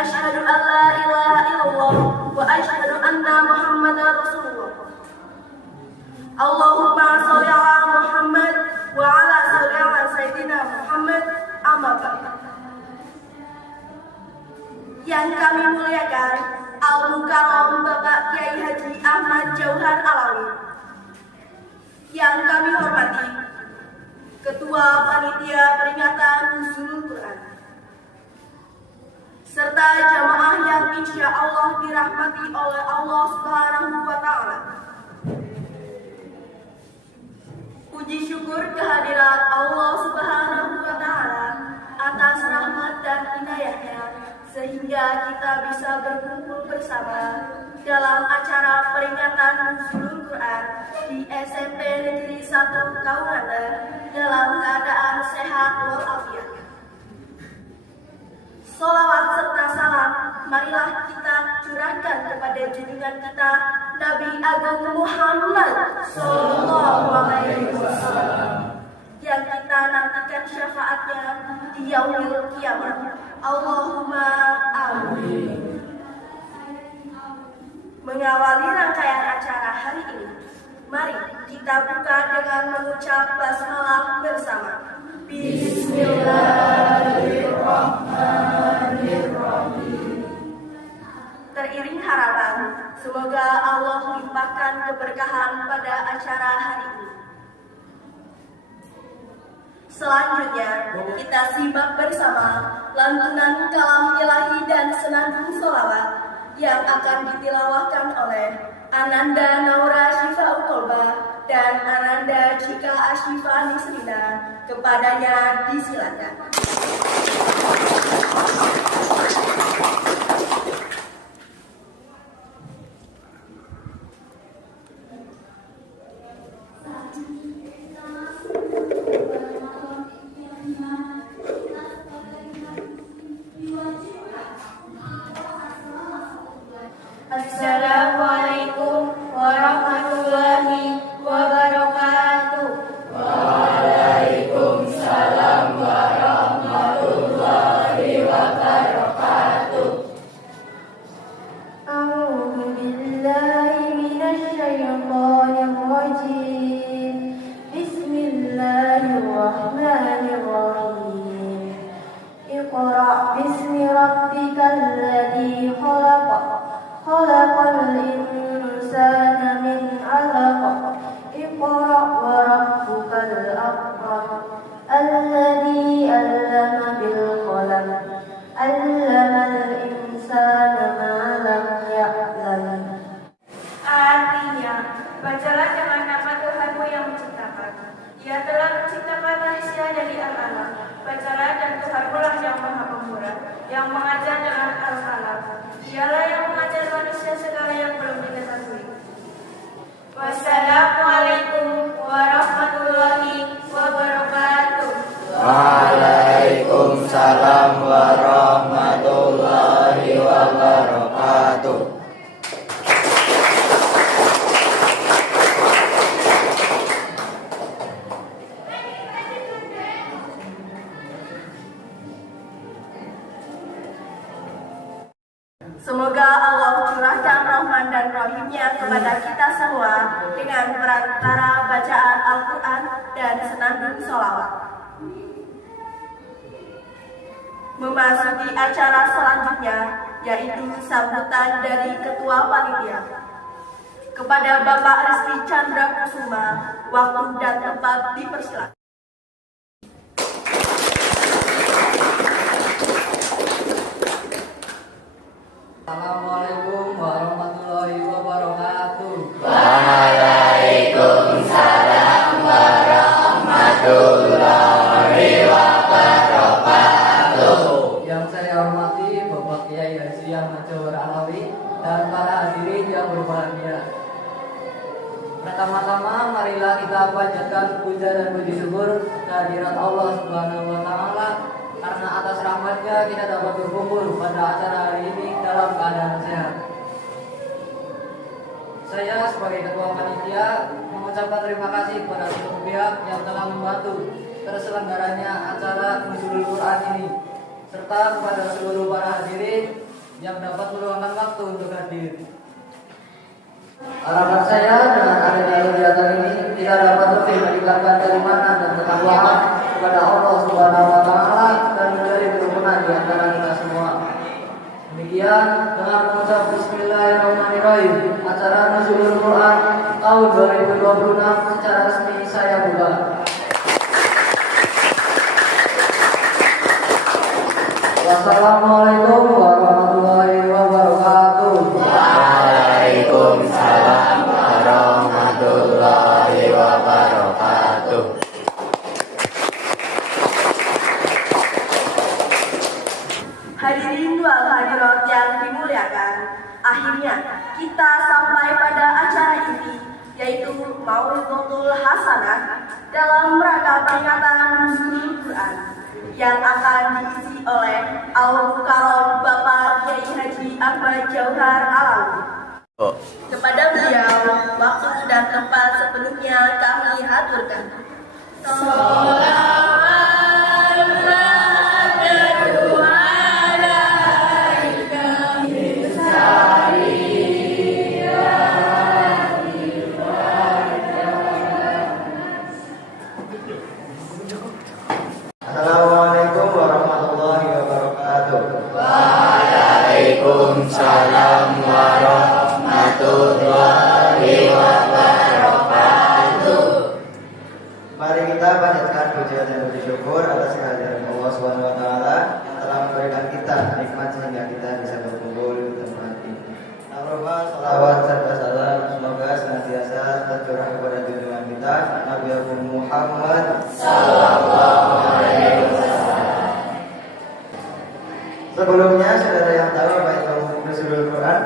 Asyhadu an la ilaha illallah wa asyhadu anna Muhammadar Rasulullah. Allahumma sholli ala Muhammad wa ala sholli ala Sayyidina Muhammad. Amma ba'd. Yang kami muliakan Al-Mukarram Bapak Kiai Haji Ahmad Jauhar Alawi. Yang kami hormati Ketua Panitia Peringatan Nuzulul Quran, serta jamaah yang insya Allah dirahmati oleh Allah Subhanahu wa Ta'ala. Puji syukur kehadirat Allah Subhanahu wa Ta'ala atas rahmat dan inayahnya, sehingga kita bisa berkumpul bersama dalam acara peringatan Nuzulul Quran di SMP Negeri 1 Kaumanten dalam keadaan sehat walafiat. Sholawat serta salam marilah kita curahkan kepada junjungan kita Nabi Agung Muhammad Sallallahu Alaihi Wasallam yang kita nantikan syafaatnya di yaumil kiamat. Allahumma amin. Mengawali rangkaian acara hari ini, mari kita buka dengan mengucap basmalah bersama. Bismillahirrahmanirrahim. Teriring harapan, semoga Allah limpahkan keberkahan pada acara hari ini. Selanjutnya, kita simak bersama lantunan kalam ilahi dan senandung sholawat yang akan ditilawahkan oleh Ananda Naura Syifa Ukolba dan Ananda Cika Ashifa Nisrina. Kepadanya disilakan. Assalamualaikum warahmatullahi wabarakatuh. Waalaikumsalam warahmatullahi wabarakatuh. A'udzu billahi minasy syaithanir rajim. Bismillahirrahmanirrahim. Iqra' bismi rabbikal ladzi khalaq. Khalaqal insana min 'alaq. Iqra' wa rabbukal akram. Alladzi 'allama bil qalam. 'Allamal insana ma lam ya'lam. Artinya, bacalah dengan nama Tuhanmu yang menciptakan. Ia telah menciptakan manusia dari alam. Bacalah dan Tuhanmu lah yang Maha Pemurah, yang mengajar dengan al-qalam. Dialah yang mengajar manusia segala yang belum diketahui. Wassalamualaikum warahmatullahi wabarakatuh. Waalaikumsalam warahmatullahi wabarakatuh. Semoga Allah curahkan rahman dan rahimnya kepada kita semua dengan perantara bacaan Al-Quran dan senandung sholawat. Memasuki acara selanjutnya, yaitu sambutan dari Ketua Panitia. Kepada Bapak Rizky Chandra Kusuma, waktu dan tempat dipersilakan. Assalamualaikum warahmatullahi wabarakatuh. Waalaikumsalam warahmatullahi wabarakatuh. Yang saya hormati Bapak Kiai Haji Ahmad Jauhar Alawi dan para hadirin yang berbahagia. Pertama-tama marilah kita panjatkan puja dan puji syukur kehadirat Allah Subhanahu wa Ta'ala, karena atas rahmatnya kita dapat berkumpul pada acara hari ini dalam keadaan sehat. Saya sebagai Ketua Panitia mengucapkan terima kasih kepada seluruh pihak yang telah membantu terselenggaranya acara Nuzulul Quran ini, serta kepada seluruh para hadirin yang dapat meluangkan waktu untuk hadir. Harapan saya dengan adanya kegiatan ini tidak dapat lebih meningkatkan keimanan dan ketakwaan kepada Allah Subhanahu wa taala dan menjadi kerukunan di antara kita semua. Demikian dengan mengucap bismillahirrahmanirrahim, acara Nuzulul Quran tahun 2026 secara resmi saya buka. Wassalamualaikum warahmatullahi wabarakatuh. Waalaikumsalam warahmatullahi wabarakatuh. Hadirin wal hadirat yang dimuliakan, akhirnya kita sampai pada acara ini, yaitu Mau'izatul Hasanah dalam rangka peringatan Nuzulul Quran yang akan diisi oleh Al-Mukarram Bapak Kiai Haji Ahmad Jauhar Alawi. Kepada beliau, waktu dan tempat sepenuhnya kami haturkan. Assalamualaikum warahmatullahi wabarakatuh. Waalaikumsalam warahmatullahi wabarakatuh. Mari kita panjatkan pujian dan puji syukur atas kehadiran Allah Subhanahu wa taala yang telah memberikan kita nikmat sehingga kita bisa berkumpul di tempat ini. Allahumma shalawat serta salam semoga senantiasa tercurah kepada junjungan kita Nabi Muhammad sallallahu alaihi wasallam. Sebelumnya saudara yang tahu apa itu Nuzulul Quran?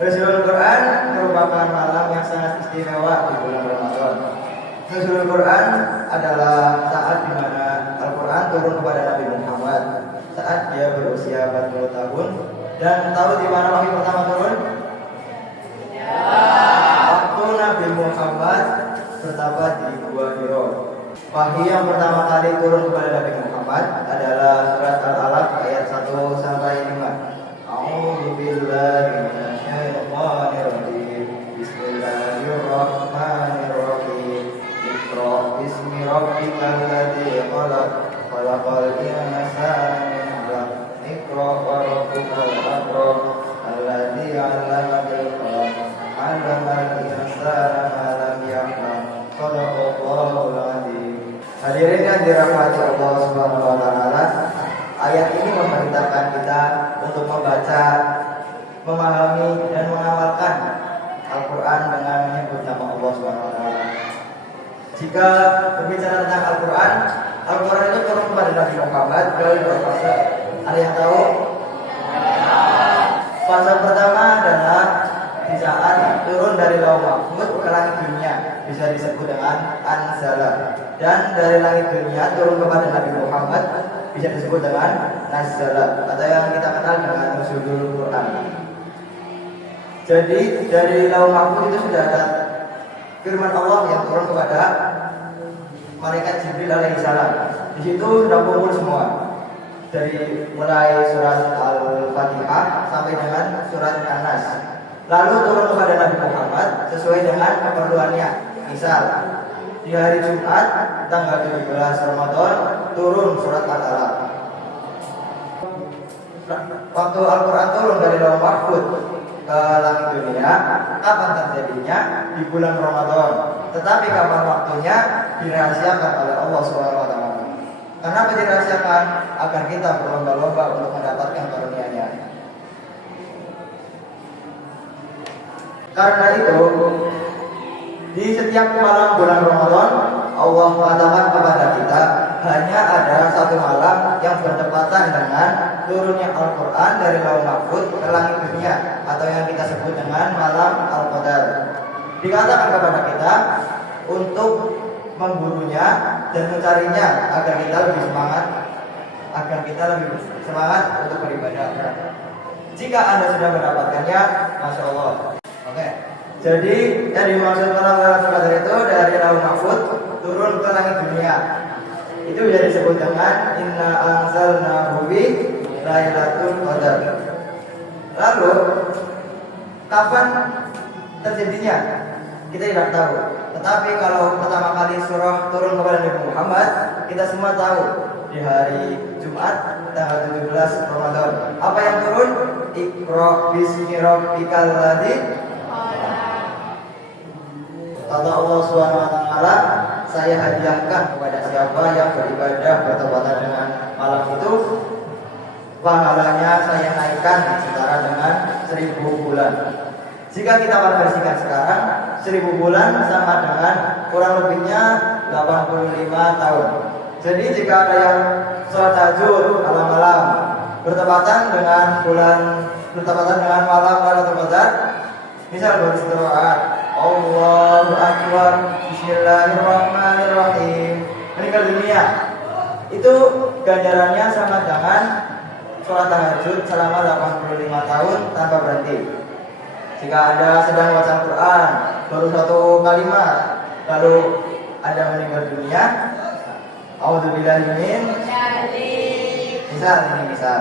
Nuzulul Quran merupakan malam yang sangat istimewa di bulan Ramadan. Nuzulul Quran adalah saat di mana Al-Quran turun kepada Nabi Muhammad saat dia berusia 40 tahun. Dan tahu di mana wahyu pertama turun? Waktu Nabi Muhammad bertapa di Gua Hiro. Wahyu yang pertama kali turun kepada Nabi Muhammad adalah surat Al-Alaq ayat 1 sampai 5. A'udzu billahi minasyaitonir rajim. Bismillahirrahmanirrahim. Iqra bismi rabbikal ladzi khalaq. Khalaqal insana min 'alaq. Iqra wa rabbukal akram. Alladzi 'allama bil qalam. 'allamal insana ma lam ya'lam. Shadaqallahul 'azim. Hadirin yang dirahmati Allah Subhanahu wa taala, ayat ini memerintahkan kita untuk membaca, memahami dan mengamalkan Al-Qur'an dengan menyebut nama Allah Subhanahu wa taala. Jika berbicara tentang Al-Qur'an, Al-Qur'an itu turun kepada Nabi Muhammad melalui dua fase. Ada yang tahu? Fase pertama adalah di saat turun dari Lauh Mahfuz ke langit dunia, bisa disebut dengan Anzala. Dan dari langit dunia turun kepada Nabi Muhammad bisa disebut dengan Nazala, atau yang kita kenal dengan Nuzulul Quran. Jadi dari Lauh Mahfuz itu sudah ada firman Allah yang turun kepada malaikat Jibril alaihissalam. Di situ sudah kumpul semua, dari mulai surat Al-Fatihah sampai dengan surat An-Nas. Lalu turun kepada Nabi Muhammad sesuai dengan keperluannya. Misal di hari Jumat tanggal 17 Ramadan turun surat Al-Alaq. Waktu Al-Quran turun dari Lauh Mahfuz ke langit dunia, kapan terjadinya? Di bulan Ramadan. Tetapi kapan waktunya? Dirahasiakan oleh Allah Subhanahu wa taala. Kenapa dirahasiakan? Agar kita berlomba-lomba untuk mendapatkan karunia-Nya. Karena itu, di setiap malam bulan Ramadan, Allah mengatakan kepada kita hanya ada satu malam yang bertepatan dengan turunnya Al-Quran dari Lauh Mahfuz ke langit dunia, atau yang kita sebut dengan malam Al-Qadar. Dikatakan kepada kita untuk memburunya dan mencarinya agar kita lebih semangat untuk beribadah. Jika Anda sudah mendapatkannya, Masya Allah. Oke. Jadi yang dimaksud malam Al-Qadar itu dari Lauh Mahfuz turun ke langit dunia. Itu bisa disebut dengan Inna anzalnahu fi Lailatul Qadar. Lalu kapan terjadinya? Kita tidak tahu. Tetapi kalau pertama kali surah turun kepada Nabi Muhammad, kita semua tahu di hari Jumat tanggal 17 Ramadan. Apa yang turun? Iqra bismi rabbikal ladzi kata Allah Subhanahu wa taala, saya hadiahkan kepada siapa yang beribadah bertepatan dengan malam itu, pahalanya saya naikkan setara dengan 1000 bulan. Jika kita konversikan sekarang, 1000 bulan sama dengan kurang lebihnya 85 tahun. Jadi jika ada yang sholat tahajud malam-malam bertepatan dengan malam Lailatul Qadar, misal beristirahat, Allahu Akbar, Bismillahirrahmanirrahim, meninggal dunia, itu ganjarannya sama dengan sholat tahajud selama 85 tahun tanpa berhenti. Jika Anda sedang baca Quran baru 1 kalimat lalu Anda meninggal dunia, A'udzubillahi min misal,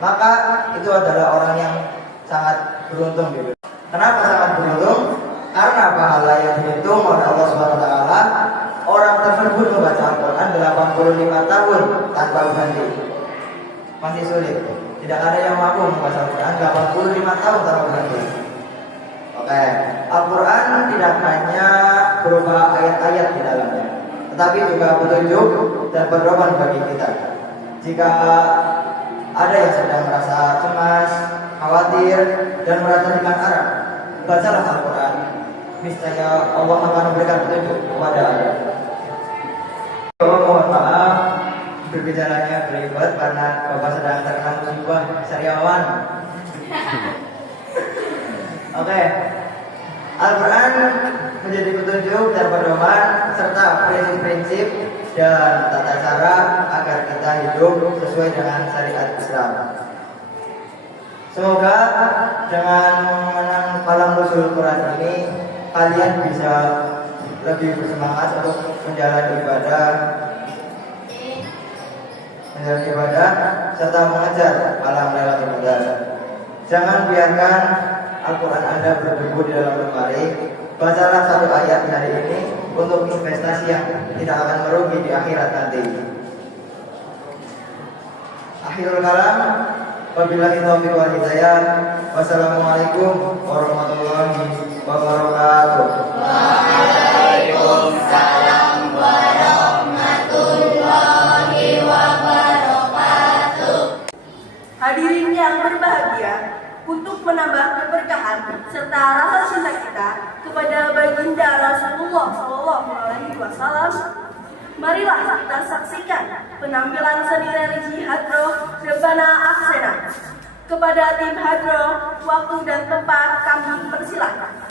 maka itu adalah orang yang sangat beruntung gitu. Kenapa sangat beruntung? Karena pahala yang dihitung oleh Allah Subhanahu wa taala, orang tersebut membaca Al-Qur'an 85 tahun tanpa berhenti. Masih sulit. Tidak ada yang mampu membaca Al-Qur'an 85 tahun tanpa berhenti. Oke, Al-Qur'an tidak hanya berupa ayat-ayat di dalamnya, tetapi juga petunjuk dan pedoman bagi kita. Jika ada yang sedang merasa cemas, khawatir, dan merasa hilang arah, bacalah Al-Quran. Niscaya Allah akan memberikan petunjuk kepada Anda. Mohon maaf, berbicaranya berlibat karena Bapak sedang terkena musibah sariawan. Oke. Al-Quran menjadi petunjuk dan pedoman serta prinsip-prinsip dan tata cara agar kita hidup sesuai dengan syariat Islam. Semoga dengan mengenang malam Nuzul Quran ini kalian bisa lebih bersemangat untuk menjalani ibadah serta mengejar malam Lailatul Qadar. Jangan biarkan Al-Quran Anda berdebu di dalam lemari. Bacalah 1 ayat di hari ini untuk investasi yang tidak akan merugi di akhirat nanti. Akhirul kalam, wabillahi taufiq wal hidayah. Wassalamualaikum warahmatullahi wabarakatuh. Waalaikumsalam warahmatullahi wabarakatuh. Hadirin yang berbahagia, untuk menambah keberkahan serta rasa cinta kita kepada baginda Rasulullah SAW, marilah kita saksikan penampilan seni religi Hadroh Rebana Aksena. Kepada tim Hadroh, waktu dan tempat kami persilakan.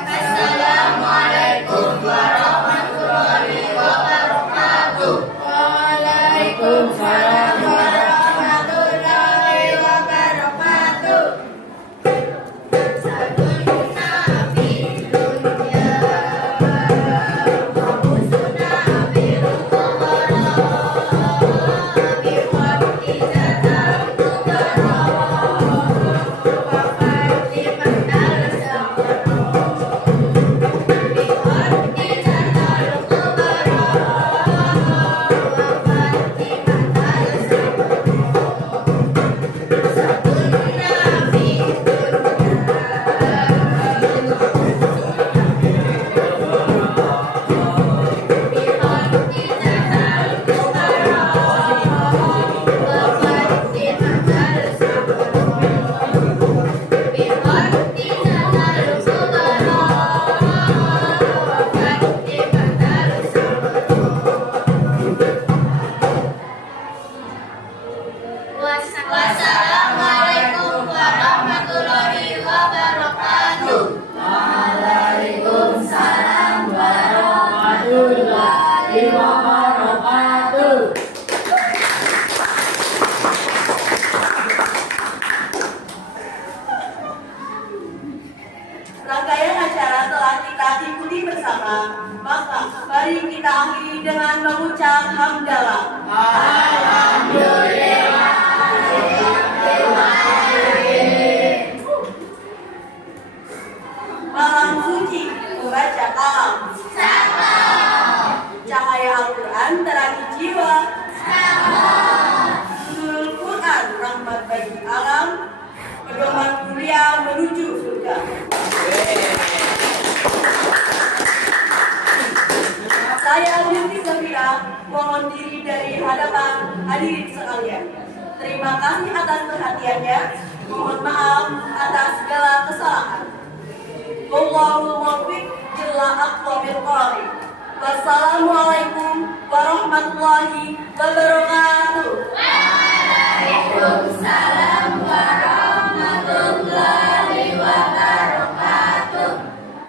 Assalamualaikum warahmatullahi wabarakatuh. Waalaikumsalam warahmatullahi wabarakatuh. Sabunna fil dunya wa busna fil ukhra bi waqti zatam kubra wa fati mandal sa'ra. Wassalamualaikum warahmatullahi wabarakatuh. Waalaikumsalam warahmatullahi wabarakatuh. Rangkaian acara telah kita ikuti bersama, maka mari kita akhiri dengan mengucap hamdalah. Malam suci membaca kalam. Cahaya Al-Quran terangi jiwa. Nurul Quran rahmat bagi alam. Pedoman mulia menuju surga. Saya Yunti Safira mohon diri dari hadapan hadirin sekalian. Terima kasih atas perhatiannya. Mohon maaf atas segala kesalahan. Wallahul muwaffiq ila aqwamil thoriq. Wassalamualaikum warahmatullahi wabarakatuh. Waalaikumsalam